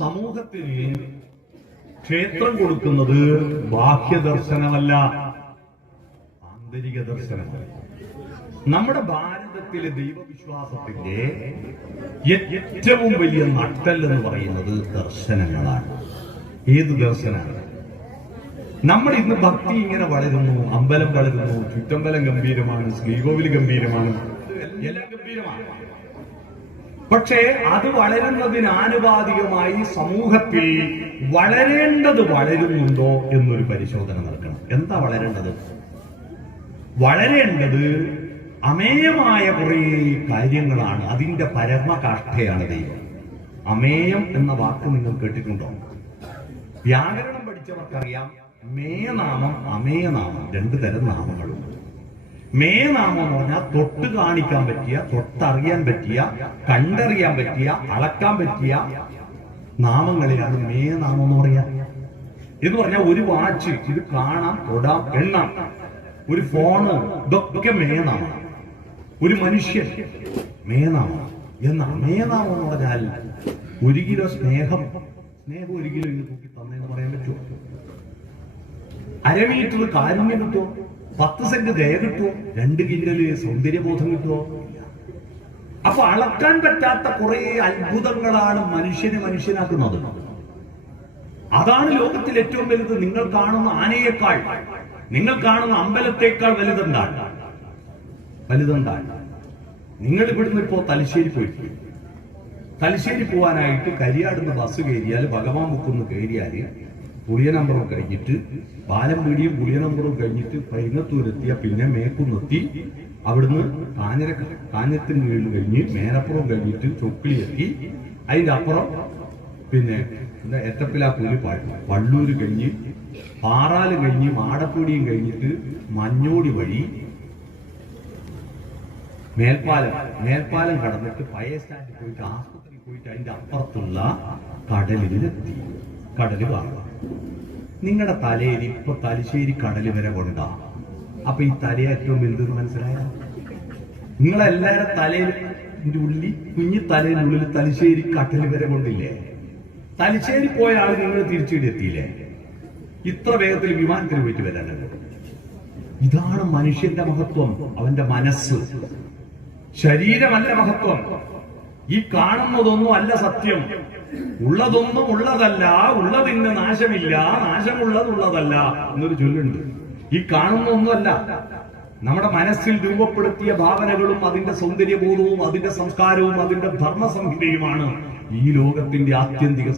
സമൂഹത്തിന് ക്ഷേത്രം കൊടുക്കുന്നത് ബാഹ്യദർശനമല്ല ആന്തരിക ദർശനമല്ല. നമ്മുടെ ഭാരതത്തിലെ ദൈവവിശ്വാസത്തിന്റെ ഏറ്റവും വലിയ നട്ടൽ എന്ന് പറയുന്നത് ദർശനങ്ങളാണ്. ഏത് ദർശനമാണ് നമ്മൾ ഇന്ന് ഭക്തി ഇങ്ങനെ വളരുന്നു അമ്പലം വളരുന്നു ചുറ്റമ്പലം ഗംഭീരമാണ് ശ്രീകോവിൽ ഗംഭീരമാണ് എല്ലാം ഗംഭീരമാണ്. പക്ഷേ അത് വളരുന്നതിന് ആനുപാതികമായി സമൂഹത്തിൽ വളരേണ്ടത് വളരുന്നുണ്ടോ എന്നൊരു പരിശോധന നടക്കണം. എന്താ വളരേണ്ടത്? വളരേണ്ടത് അമേയമായ കുറെ കാര്യങ്ങളാണ്. അതിന്റെ പരമകാഷ്ഠയാണ് ദൈവം. അമേയം എന്ന വാക്ക് നിങ്ങൾ കേട്ടിട്ടുണ്ടോ? വ്യാകരണം പഠിച്ചവർക്കറിയാം. മേയനാമം അമേയനാമം. രണ്ടു തരം നാമങ്ങളുണ്ട്. മേനാമം എന്ന് പറഞ്ഞാൽ തൊട്ട് കാണിക്കാൻ പറ്റിയ തൊട്ടറിയാൻ പറ്റിയ കണ്ടറിയാൻ പറ്റിയ അളക്കാൻ പറ്റിയ നാമങ്ങളിലാണ് മേനാമം എന്ന് പറയാ. എന്ന് പറഞ്ഞാൽ ഒരു വാച്ച് ഇത് കാണാം തൊടാം എണ്ണാം. ഒരു ഫോണ് ഇതൊക്കെ മേനാമം. ഒരു മനുഷ്യൻ മേനാമം. എന്നാ മേനാമം എന്ന് പറഞ്ഞാൽ ഒരു കിലോ സ്നേഹം. സ്നേഹം ഒരു കിലോ ഇത് തന്നേന്ന് പറയാൻ പറ്റുമോ? അരമീറ്റർ കാരുണ്യം കിട്ടുമോ? പത്ത് സെന്റ് ദയ കിട്ടുമോ? രണ്ട് കിന്നൽ സൗന്ദര്യബോധം കിട്ടുമോ? അപ്പൊ അളക്കാൻ പറ്റാത്ത കുറെ അത്ഭുതങ്ങളാണ് മനുഷ്യനെ മനുഷ്യനാക്കുന്നത്. അതാണ് ലോകത്തിൽ ഏറ്റവും വലുത്. നിങ്ങൾ കാണുന്ന ആനയേക്കാൾ നിങ്ങൾ കാണുന്ന അമ്പലത്തേക്കാൾ വലുതെന്താണ്? വലുതെന്താണ്? നിങ്ങൾ ഇവിടുന്ന് ഇപ്പോ തലശ്ശേരി പോയി. തലശ്ശേരി പോവാനായിട്ട് കരിയാടുന്ന ബസ് കയറിയാൽ ഭഗവാൻ മുക്കുന്ന് കയറിയാൽ പുളിയനമ്പുറം കഴിഞ്ഞിട്ട് പാലംപീടിയും പുളിയ നമ്പറും കഴിഞ്ഞിട്ട് പൈങ്ങത്തൂരെത്തിയ പിന്നെ മേക്കുന്നെത്തി അവിടുന്ന് കാഞ്ഞര കാഞ്ഞത്തിന് വീട് കഴിഞ്ഞ് മേനപ്പുറം കഴിഞ്ഞിട്ട് ചൊക്കിളി എത്തി അതിന്റെ അപ്പുറം പിന്നെ എന്താ എറ്റപ്പിലാക്കൂൽ വള്ളൂര് കഴിഞ്ഞ് പാറാൽ കഴിഞ്ഞ് മാടപ്പൂടിയും കഴിഞ്ഞിട്ട് മഞ്ഞോടി വഴി മേൽപ്പാലം മേൽപ്പാലം കടന്നിട്ട് പഴയ സ്റ്റാൻഡിൽ പോയിട്ട് ആസ്പത്രിയിൽ പോയിട്ട് അതിന്റെ അപ്പുറത്തുള്ള കടലിലെത്തി. കടൽ കാണുക നിങ്ങളുടെ തലയിൽ ഇപ്പൊ തലശ്ശേരി കടൽ വരെ കൊണ്ടാ. അപ്പൊ ഈ തല ഏറ്റവും വലുതെന്ന് മനസ്സിലായ? നിങ്ങളെല്ലാരും തലയിൽ ഉള്ളിൽ കുഞ്ഞി തലയുടെ ഉള്ളിൽ തലശ്ശേരി കടൽ വരെ കൊണ്ടില്ലേ? തലശ്ശേരി പോയ ആൾ നിങ്ങൾ തിരിച്ചിട്ട് എത്തിയില്ലേ? ഇത്ര വേഗത്തിൽ വിമാനത്തിൽ പോയിട്ട് വരാനുണ്ട് ഇതാണ് മനുഷ്യന്റെ മഹത്വം അവന്റെ മനസ്സ്. ശരീരമല്ല മഹത്വം. ഈ കാണുന്നതൊന്നും അല്ല സത്യം. ഉള്ളതൊന്നും ഉള്ളതല്ല. ഉള്ളതിന് നാശമില്ല. നാശമുള്ളത് ഉള്ളതല്ല എന്നൊരു ചൊല്ലുണ്ട്. ഈ കാണുന്നൊന്നുമല്ല നമ്മുടെ മനസ്സിൽ രൂപപ്പെടുത്തിയ ഭാവനകളും അതിന്റെ സൗന്ദര്യബോധവും അതിന്റെ സംസ്കാരവും അതിന്റെ ധർമ്മസംഹിതയുമാണ് ഈ ലോകത്തിന്റെ ആത്യന്തിക